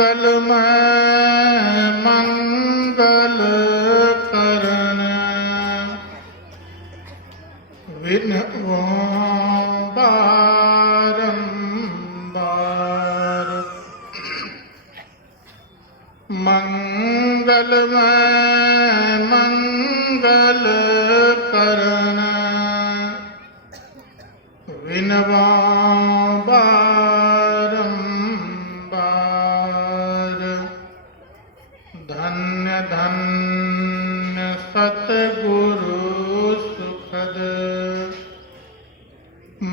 मंगलमय मंगल करण विनवो बारंबार। मंगलमय मंगल करण विनवो बारंबार। धन्य धन्य सतगुरु सुखद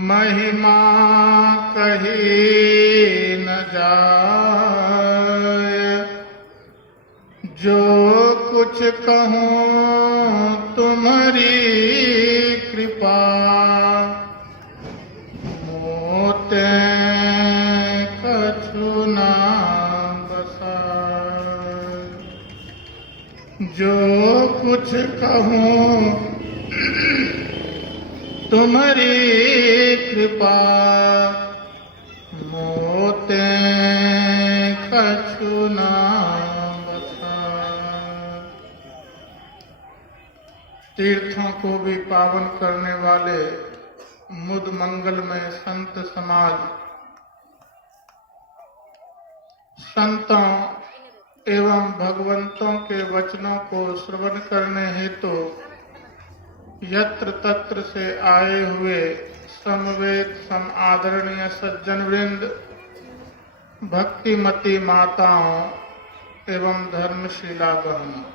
महिमा कही न जाय। जो कुछ कहूँ तुम्हारी कृपा मोते कछु न बसाय। जो कुछ कहूँ तुम्हारी कृपा मोते कछु न बसाय। तीर्थों को भी पावन करने वाले मुद मंगलमय संत समाज संतों एवं भगवंतों के वचनों को श्रवण करने हेतु यत्र तत्र से आए हुए समवेत सम आदरणीय सज्जन वृंद, भक्तिमती माताओं एवं धर्मशीला बहनों,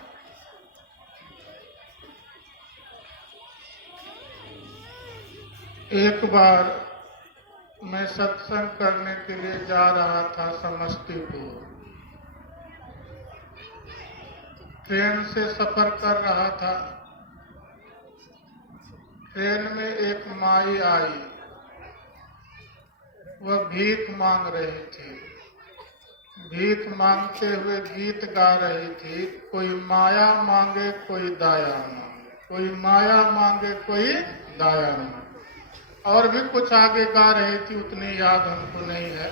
एक बार मैं सत्संग करने के लिए जा रहा था समस्तीपुर। ट्रेन से सफर कर रहा था। ट्रेन में एक माई आई। वह भीख मांग रही थी। भीख मांगते हुए गीत गा रही थी। कोई माया मांगे कोई दाया मांगे, कोई माया मांगे कोई दाया मांगे, और भी कुछ आगे गा रही थी, उतनी याद हमको नहीं है।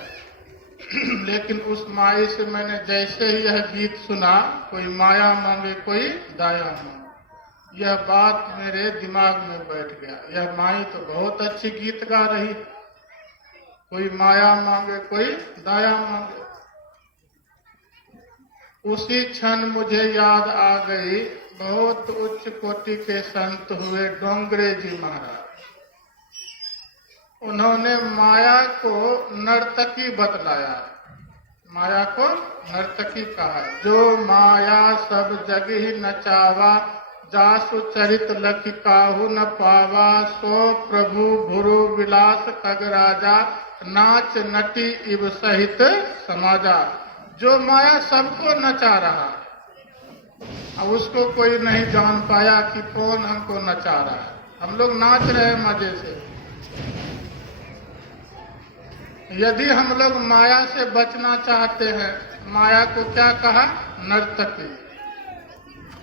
लेकिन उस माई से मैंने जैसे ही यह गीत सुना, कोई माया मांगे कोई दाया मांगे, यह बात मेरे दिमाग में बैठ गया। यह माई तो बहुत अच्छी गीत गा रही, कोई माया मांगे कोई दाया मांगे। उसी क्षण मुझे याद आ गई, बहुत उच्च कोटि के संत हुए डोंगरे जी महाराज। उन्होंने माया को नर्तकी बतलाया। माया को नर्तकी कहा। जो माया सब जग ही नचावा, जासु चरित लखि काहू न पावा। सो प्रभु भुरु विलास खग राजा, नाच नटी इव सहित समाजा। जो माया सबको नचा रहा, अब उसको कोई नहीं जान पाया कि कौन हमको नचा रहा है। हम लोग नाच रहे हैं मजे से। यदि हम लोग माया से बचना चाहते हैं, माया को क्या कहा? नर्तकी।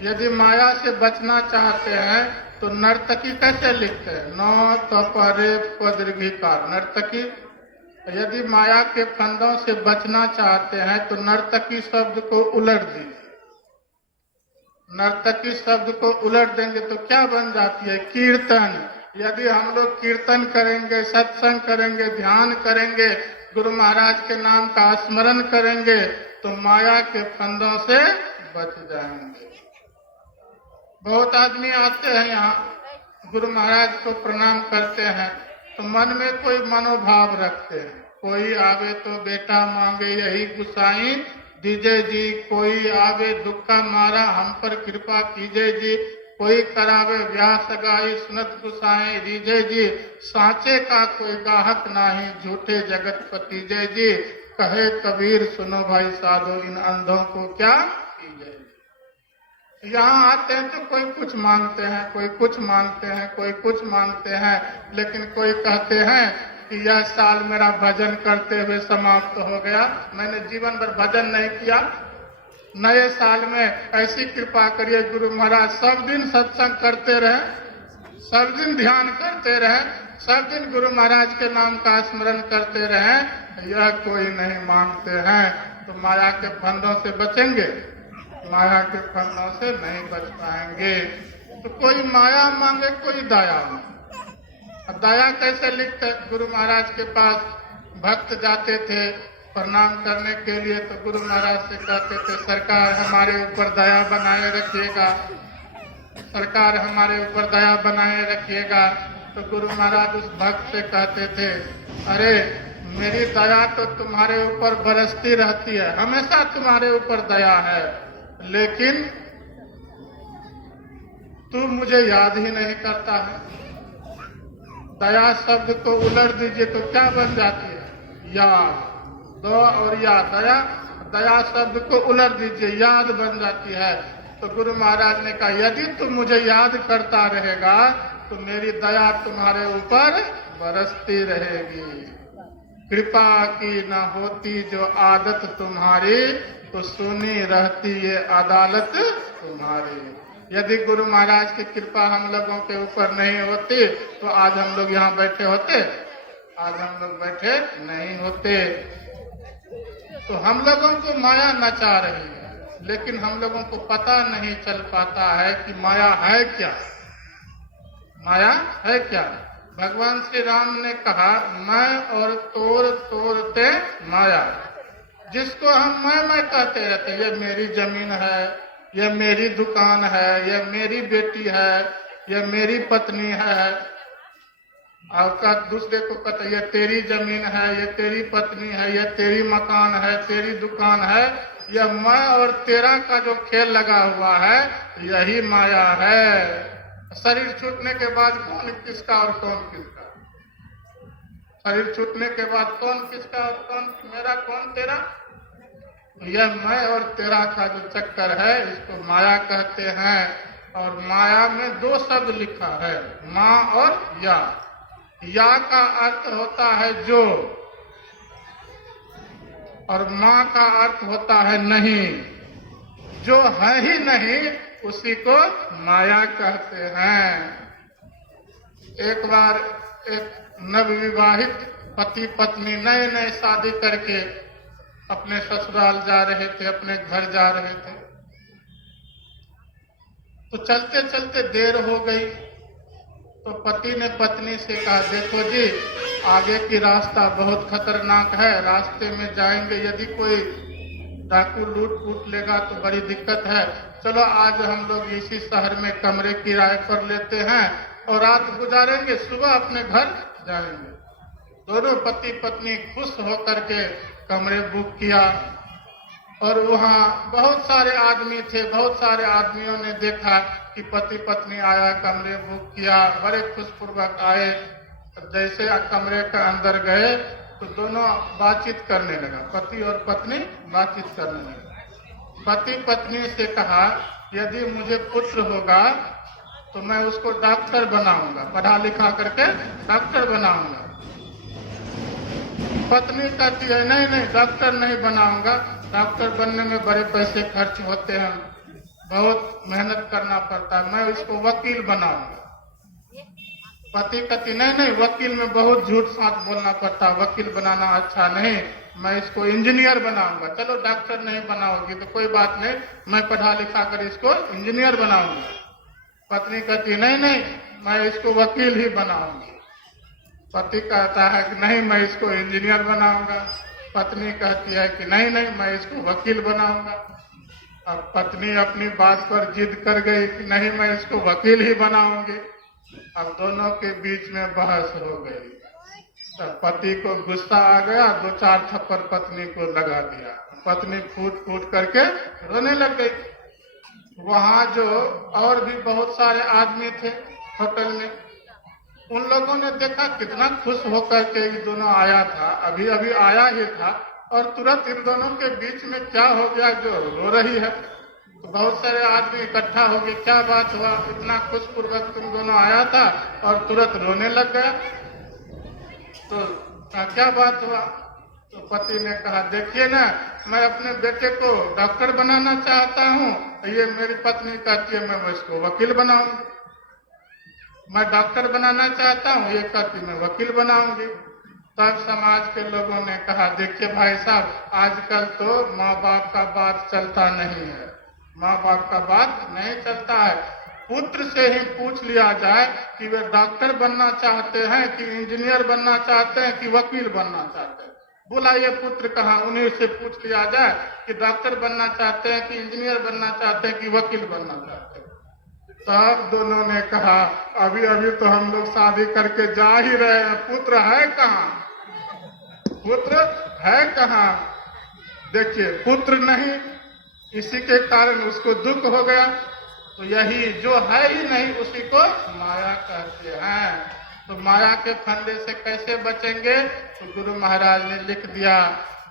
यदि माया से बचना चाहते हैं तो नर्तकी कैसे लिखते हैं? न तपरे पदीर्घिकार नर्तकी। यदि माया के फंदों से बचना चाहते हैं तो नर्तकी शब्द को उलट दीजिए। नर्तकी शब्द को उलट देंगे तो क्या बन जाती है? कीर्तन। यदि हम लोग कीर्तन करेंगे, सत्संग करेंगे, ध्यान करेंगे, गुरु महाराज के नाम का स्मरण करेंगे तो माया के फंदों से बच जाएंगे। बहुत आदमी आते हैं यहाँ, गुरु महाराज को प्रणाम करते हैं तो मन में कोई मनोभाव रखते हैं। कोई आवे तो बेटा मांगे यही गुसाई दीजिए जी, कोई आवे दुखा मारा हम पर कृपा कीजिए जी, कोई करावे व्यास गाई सुनत गुसाई दीजिए जी। सांचे का कोई गाहक नाही, झूठे जगत पति जय जी। कहे कबीर सुनो भाई साधो, इन अंधों को क्या कीजिए। यहाँ आते हैं तो कोई कुछ मांगते हैं, कोई कुछ मांगते हैं, कोई कुछ मांगते हैं, लेकिन कोई कहते हैं कि यह साल मेरा भजन करते हुए समाप्त हो गया, मैंने जीवन भर भजन नहीं किया। नए साल में ऐसी कृपा करिए गुरु महाराज, सब दिन सत्संग करते रहे, सब दिन ध्यान करते रहे, सब दिन गुरु महाराज के नाम का स्मरण करते रहे। यह कोई नहीं मांगते हैं। तो माया के फंदों से बचेंगे? माया के फंदों से नहीं बच पाएंगे। तो कोई माया मांगे, कोई दया मांगे। अब दया कैसे लिखते? गुरु महाराज के पास भक्त जाते थे प्रणाम करने के लिए, तो गुरु महाराज से कहते थे सरकार हमारे ऊपर दया बनाए रखिएगा, सरकार हमारे ऊपर दया बनाए रखिएगा। तो गुरु महाराज उस भक्त से कहते थे अरे मेरी दया तो तुम्हारे ऊपर बरसती रहती है, हमेशा तुम्हारे ऊपर दया है, लेकिन तू मुझे याद ही नहीं करता है। दया शब्द को उलट दीजिए तो क्या बन जाती है? याद। दो और याद, दया, दया शब्द को उलट दीजिए, याद बन जाती है। तो गुरु महाराज ने कहा यदि तुम मुझे याद करता रहेगा तो मेरी दया तुम्हारे ऊपर बरसती रहेगी। कृपा की न होती जो आदत तुम्हारी, तो सुनी रहती ये अदालत तुम्हारी। यदि गुरु महाराज की कृपा हम लोगों के ऊपर नहीं होती तो आज हम लोग यहाँ बैठे होते? आज हम लोग बैठे नहीं होते। तो हम लोगों को माया नचा रही है, लेकिन हम लोगों को पता नहीं चल पाता है कि माया है क्या। माया है क्या? भगवान श्री राम ने कहा मैं और तोर तोरते माया। जिसको हम मैं कहते रहते, ये मेरी जमीन है, ये मेरी दुकान है, ये मेरी बेटी है, ये मेरी पत्नी है, और दूसरे को कहते ये तेरी जमीन है, ये तेरी पत्नी है, ये तेरी मकान है, तेरी दुकान है। यह मैं और तेरा का जो खेल लगा हुआ है यही माया है। शरीर छूटने के बाद कौन किसका और कौन किसका? शरीर छूटने के बाद कौन किसका और कौन मेरा कौन तेरा? यह मैं और तेरा का जो चक्कर है इसको माया कहते हैं। और माया में दो शब्द लिखा है, माँ और या। या का अर्थ होता है जो, और माँ का अर्थ होता है नहीं। जो है ही नहीं उसी को माया कहते हैं। एक बार एक नवविवाहित पति पत्नी नए नए शादी करके अपने ससुराल जा रहे थे, अपने घर जा रहे थे, तो चलते चलते देर हो गई। तो पति ने पत्नी से कहा देखो जी आगे की रास्ता बहुत खतरनाक है, रास्ते में जाएंगे यदि कोई डाकू लूट फूट लेगा तो बड़ी दिक्कत है। चलो आज हम लोग इसी शहर में कमरे किराए पर लेते हैं और रात गुजारेंगे, सुबह अपने घर जाएंगे। दोनों पति पत्नी खुश होकर के कमरे बुक किया और वहाँ बहुत सारे आदमी थे। बहुत सारे आदमियों ने देखा कि पति पत्नी आया, कमरे बुक किया, बड़े खुशपूर्वक आए। जैसे कमरे के अंदर गए तो दोनों बातचीत करने लगा, पति और पत्नी बातचीत करने लगे। पति पत्नी से कहा यदि मुझे पुत्र होगा तो मैं उसको डॉक्टर बनाऊंगा, पढ़ा लिखा करके डॉक्टर बनाऊंगा। पत्नी कहती है नहीं नहीं डॉक्टर नहीं बनाऊंगा, डॉक्टर बनने में बड़े पैसे खर्च होते हैं, बहुत मेहनत करना पड़ता है, मैं इसको वकील बनाऊंगा। पति कहती नहीं नहीं वकील में बहुत झूठ साथ बोलना पड़ता, वकील बनाना अच्छा नहीं, मैं इसको इंजीनियर बनाऊंगा। चलो डॉक्टर नहीं बनाओगी तो कोई बात नहीं, मैं पढ़ा लिखा कर इसको इंजीनियर बनाऊंगा। पत्नी कहती नहीं नहीं मैं इसको वकील ही बनाऊंगी। पति कहता है कि नहीं मैं इसको इंजीनियर बनाऊंगा। पत्नी कहती है कि नहीं नहीं मैं इसको वकील बनाऊंगा। अब पत्नी अपनी बात पर जिद कर गई कि नहीं मैं इसको वकील ही बनाऊंगी। अब दोनों के बीच में बहस हो गई। तब पति को गुस्सा आ गया, दो चार थप्पड़ पत्नी को लगा दिया। पत्नी फूट फूट करके रोने लग गई। वहाँ जो और भी बहुत सारे आदमी थे होटल में, उन लोगों ने देखा कितना खुश होकर के ये दोनों आया था, अभी अभी आया ही था और तुरंत इन दोनों के बीच में क्या हो गया जो रो रही है। तो बहुत सारे आदमी इकट्ठा हो गए, क्या बात हुआ, इतना खुशपूर्वक तुम दोनों आया था और तुरंत रोने लग गया, तो क्या बात हुआ। तो पति ने कहा देखिए ना मैं अपने बेटे को डॉक्टर बनाना चाहता हूँ, ये मेरी पत्नी कहती है मैं इसको वकील बनाऊंगी। मैं डॉक्टर बनाना चाहता हूँ, ये कहती मैं वकील बनाऊंगी। तब समाज के लोगों ने कहा, देखिए भाई साहब, आजकल तो माँ बाप का बात चलता नहीं है, माँ बाप का बात नहीं चलता है। पुत्र से ही पूछ लिया जाए कि वे डॉक्टर बनना चाहते हैं कि इंजीनियर बनना चाहते हैं कि वकील बनना चाहते हैं। बोला ये पुत्र कहाँ, उन्हीं से पूछ लिया जाए कि डॉक्टर बनना चाहते हैं कि इंजीनियर बनना चाहते हैं कि वकील बनना चाहते हैं। तब दोनों ने कहा, अभी अभी तो हम लोग शादी करके जा ही रहे हैं, पुत्र है कहाँ, पुत्र है कहाँ। देखिए पुत्र नहीं, इसी के कारण उसको दुख हो गया। तो यही जो है ही नहीं उसी को माया कहते हैं। तो माया के फंदे से कैसे बचेंगे? तो गुरु महाराज ने लिख दिया,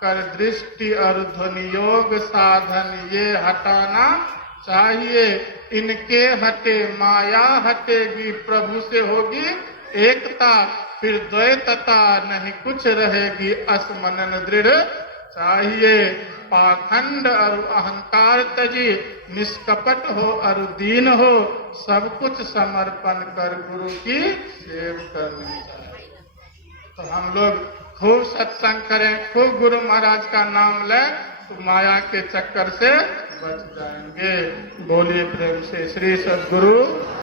कर दृष्टि और ध्वनि योग साधन ये हटाना चाहिए, इनके हटे माया हटेगी, प्रभु से होगी एकता, फिर द्वैतता नहीं कुछ रहेगी, असमनन दृढ़ चाहिए। पाखंड और अहंकार तजी, निष्कपट हो और दीन हो, सब कुछ समर्पण कर गुरु की सेव करनी चाहिए। तो हम लोग खूब सत्संग करें, खूब गुरु महाराज का नाम लें, तो माया के चक्कर से बच जाएंगे। बोलिए प्रेम से श्री सद्गुरु